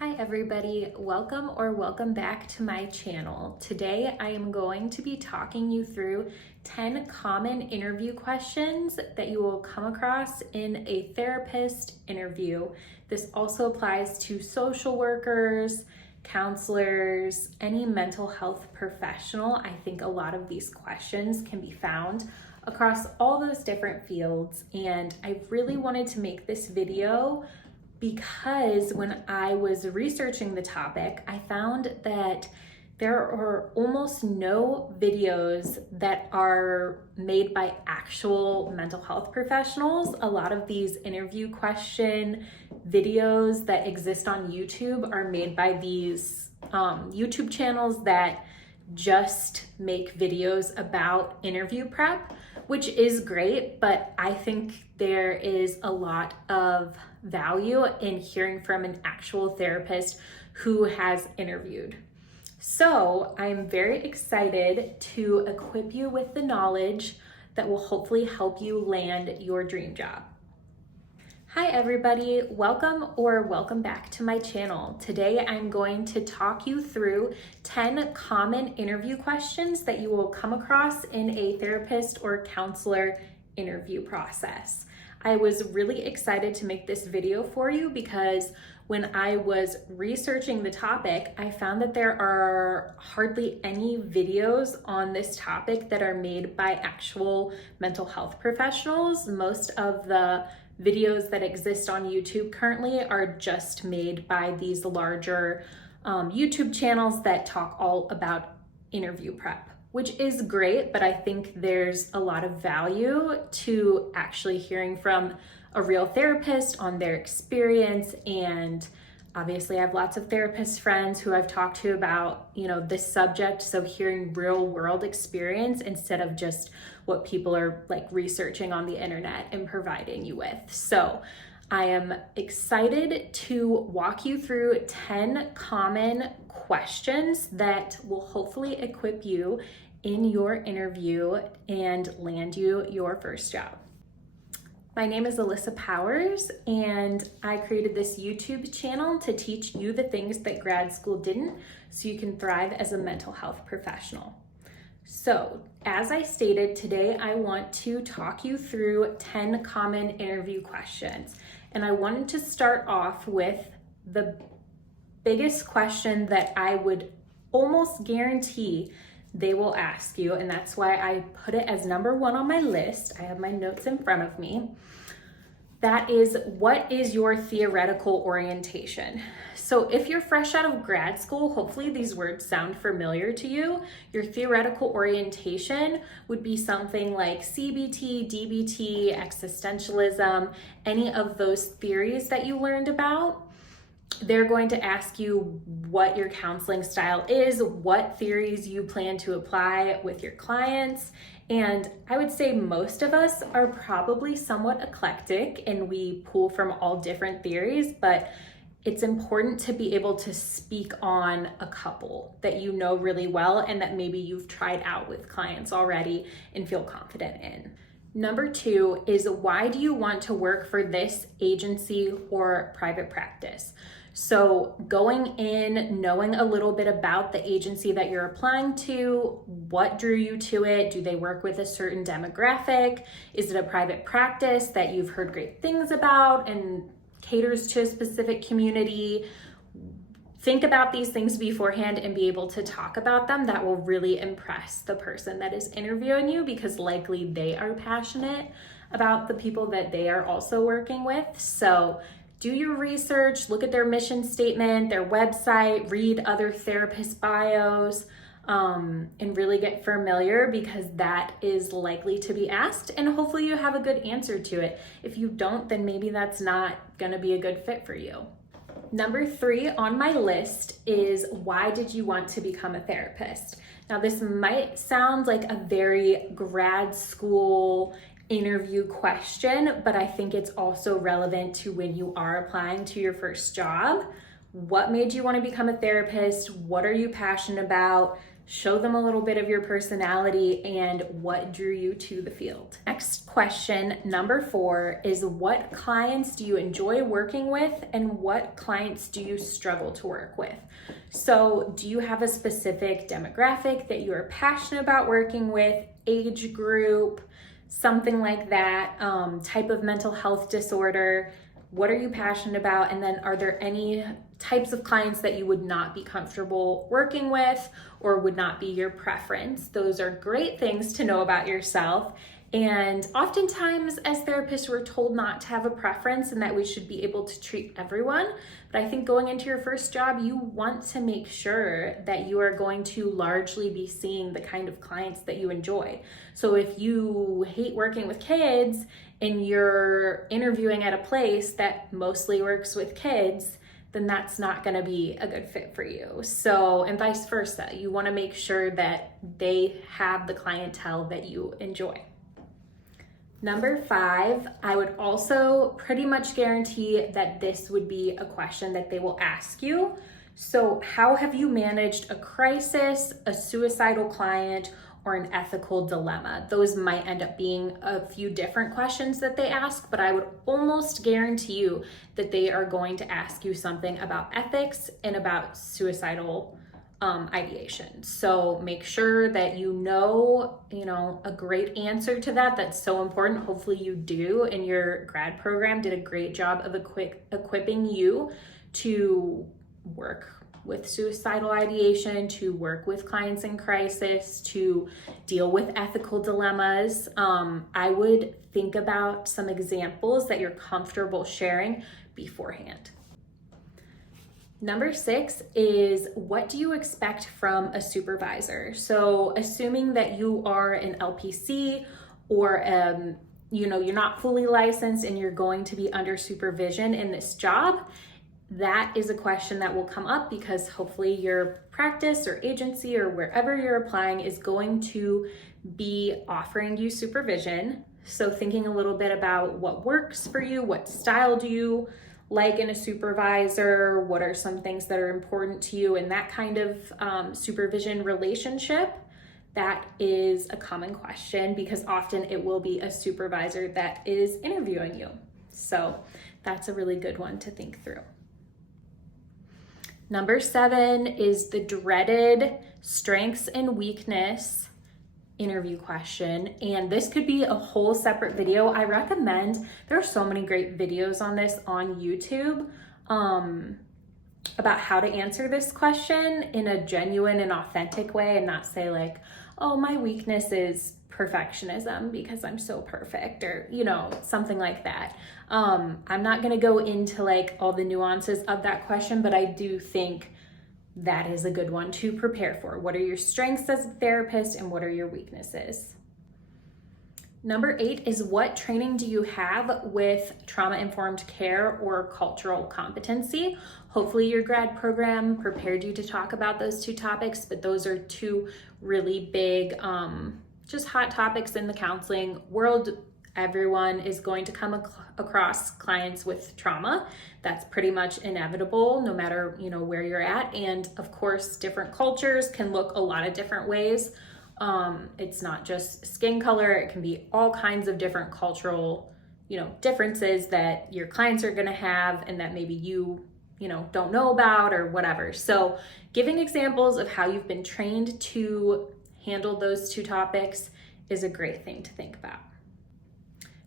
Hi everybody, welcome back to my channel. Today I am going to be talking you through 10 common interview questions that you will come across in a therapist interview. This also applies to social workers, counselors, any mental health professional. I think a lot of these questions can be found across all those different fields, and I really wanted to make this video because when I was researching the topic, I found that there are almost no videos that are made by actual mental health professionals. A lot of these interview question videos that exist on YouTube are made by these YouTube channels that just make videos about interview prep, which is great, but I think there is a lot of value in hearing from an actual therapist who has interviewed. So I'm very excited to equip you with the knowledge that will hopefully help you land your dream job. Hi everybody, welcome back to my channel. Today I'm going to talk you through 10 common interview questions that you will come across in a therapist or counselor interview process. I was really excited to make this video for you because when I was researching the topic, I found that there are hardly any videos on this topic that are made by actual mental health professionals. Most of the videos that exist on YouTube currently are just made by these larger YouTube channels that talk all about interview prep, which is great, but I think there's a lot of value to actually hearing from a real therapist on their experience. And obviously I have lots of therapist friends who I've talked to about, this subject. So hearing real world experience instead of just what people are researching on the internet and providing you with. So I am excited to walk you through 10 common questions that will hopefully equip you in your interview and land you your first job. My name is Alyssa Powers, and I created this YouTube channel to teach you the things that grad school didn't, so you can thrive as a mental health professional. So, as I stated, today I want to talk you through 10 common interview questions. And I wanted to start off with the biggest question that I would almost guarantee they will ask you, and that's why I put it as number one on my list. I have my notes in front of me. That is, what is your theoretical orientation? So if you're fresh out of grad school, hopefully these words sound familiar to you. Your theoretical orientation would be something like CBT, DBT, existentialism, any of those theories that you learned about. They're going to ask you what your counseling style is, what theories you plan to apply with your clients. And I would say most of us are probably somewhat eclectic and we pull from all different theories, but it's important to be able to speak on a couple that you know really well and that maybe you've tried out with clients already and feel confident in. Number two is, why do you want to work for this agency or private practice? So going in, knowing a little bit about the agency that you're applying to, what drew you to it? Do they work with a certain demographic? Is it a private practice that you've heard great things about and caters to a specific community? Think about these things beforehand and be able to talk about them. That will really impress the person that is interviewing you because likely they are passionate about the people that they are also working with. So do your research, look at their mission statement, their website, read other therapist bios, and really get familiar because that is likely to be asked and hopefully you have a good answer to it. If you don't, then maybe that's not gonna be a good fit for you. Number three on my list is, why did you want to become a therapist? Now this might sound like a very grad school interview question, but I think it's also relevant to when you are applying to your first job. What made you want to become a therapist? What are you passionate about? show them a little bit of your personality and what drew you to the field. Next question, number 4, is what clients do you enjoy working with and what clients do you struggle to work with? So do you have a specific demographic that you are passionate about working with, age group, something like that, type of mental health disorder? What are you passionate about? And then are there any types of clients that you would not be comfortable working with or would not be your preference? Those are great things to know about yourself. And oftentimes as therapists, we're told not to have a preference and that we should be able to treat everyone. But I think going into your first job, you want to make sure that you are going to largely be seeing the kind of clients that you enjoy. So if you hate working with kids and you're interviewing at a place that mostly works with kids, then that's not going to be a good fit for you. So, and vice versa, you want to make sure that they have the clientele that you enjoy. Number 5, I would also pretty much guarantee that this would be a question that they will ask you. So how have you managed a crisis, a suicidal client, or an ethical dilemma? Those might end up being a few different questions that they ask, but I would almost guarantee you that they are going to ask you something about ethics and about suicidal ideation. So make sure that you know a great answer to that. That's so important. Hopefully you do, and your grad program did a great job of equipping you to work with suicidal ideation, to work with clients in crisis, to deal with ethical dilemmas. I would think about some examples that you're comfortable sharing beforehand. Number 6 is, what do you expect from a supervisor? So assuming that you are an LPC or you're not fully licensed and you're going to be under supervision in this job, that is a question that will come up because hopefully your practice or agency or wherever you're applying is going to be offering you supervision. So thinking a little bit about what works for you, what style do you like in a supervisor, what are some things that are important to you in that kind of supervision relationship? That is a common question because often it will be a supervisor that is interviewing you. So that's a really good one to think through. Number 7 is the dreaded strengths and weakness interview question, and this could be a whole separate video. I recommend, there are so many great videos on this on YouTube about how to answer this question in a genuine and authentic way and not say like, oh, my weakness is perfectionism because I'm so perfect, or something like that. I'm not going to go into like all the nuances of that question, but I do think that is a good one to prepare for. What are your strengths as a therapist and what are your weaknesses? Number 8 is, what training do you have with trauma-informed care or cultural competency? Hopefully your grad program prepared you to talk about those 2 topics, but those are 2 really big, just hot topics in the counseling world. Everyone is going to come across clients with trauma. That's pretty much inevitable no matter, where you're at. And of course, different cultures can look a lot of different ways. It's not just skin color. It can be all kinds of different cultural, differences that your clients are going to have and that maybe you don't know about or whatever. So giving examples of how you've been trained to handle those 2 topics is a great thing to think about.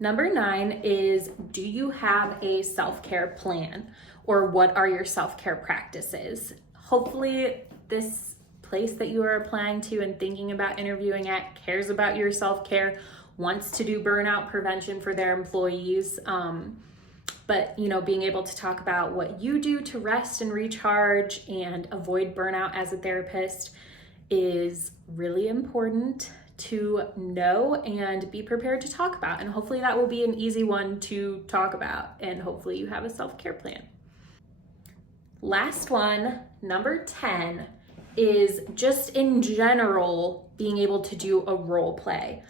Number 9 is, do you have a self-care plan, or what are your self-care practices? Hopefully this place that you are applying to and thinking about interviewing at cares about your self-care, wants to do burnout prevention for their employees. But being able to talk about what you do to rest and recharge and avoid burnout as a therapist is really important to know and be prepared to talk about. And hopefully that will be an easy one to talk about. And hopefully you have a self-care plan. Last one, number 10, is just in general being able to do a role play.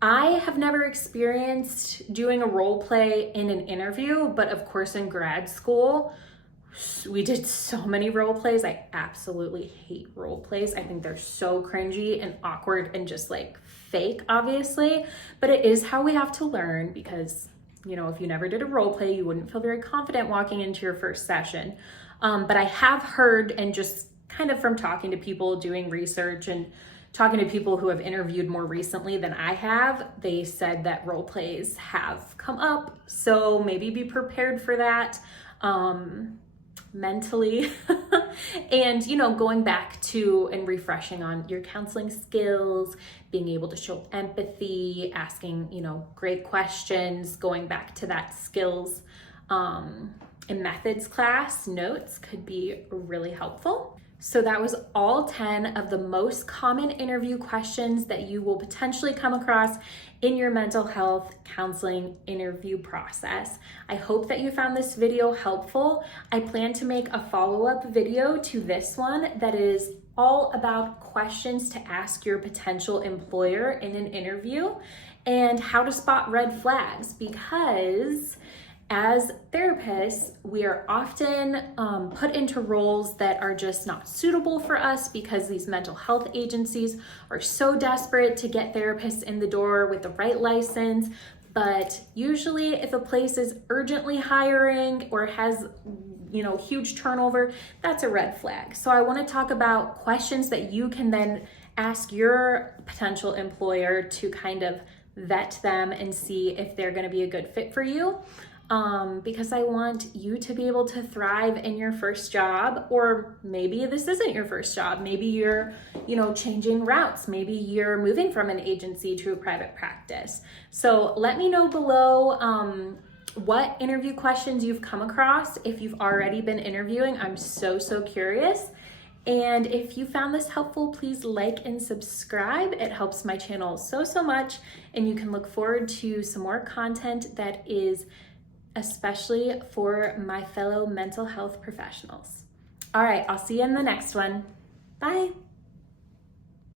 I have never experienced doing a role play in an interview, but of course in grad school, we did so many role plays. I absolutely hate role plays. I think they're so cringy and awkward and just like fake, obviously, but it is how we have to learn because, you know, if you never did a role play, you wouldn't feel very confident walking into your first session. But I have heard, and just kind of from talking to people, doing research and talking to people who have interviewed more recently than I have, they said that role plays have come up. So maybe be prepared for that mentally. And, you know, going back to and refreshing on your counseling skills, being able to show empathy, asking, you know, great questions, going back to that skills and methods class notes could be really helpful. So that was all 10 of the most common interview questions that you will potentially come across in your mental health counseling interview process. I hope that you found this video helpful. I plan to make a follow-up video to this one that is all about questions to ask your potential employer in an interview and how to spot red flags, because as therapists, we are often put into roles that are just not suitable for us because these mental health agencies are so desperate to get therapists in the door with the right license. But usually if a place is urgently hiring or has, you know, huge turnover, that's a red flag. So I want to talk about questions that you can then ask your potential employer to kind of vet them and see if they're going to be a good fit for you. Because I want you to be able to thrive in your first job, or maybe this isn't your first job. Maybe you're, you know, changing routes. Maybe you're moving from an agency to a private practice. So let me know below what interview questions you've come across. If you've already been interviewing, I'm so curious. And if you found this helpful, please like and subscribe. It helps my channel so much, and you can look forward to some more content that is especially for my fellow mental health professionals. All right, I'll see you in the next one. Bye.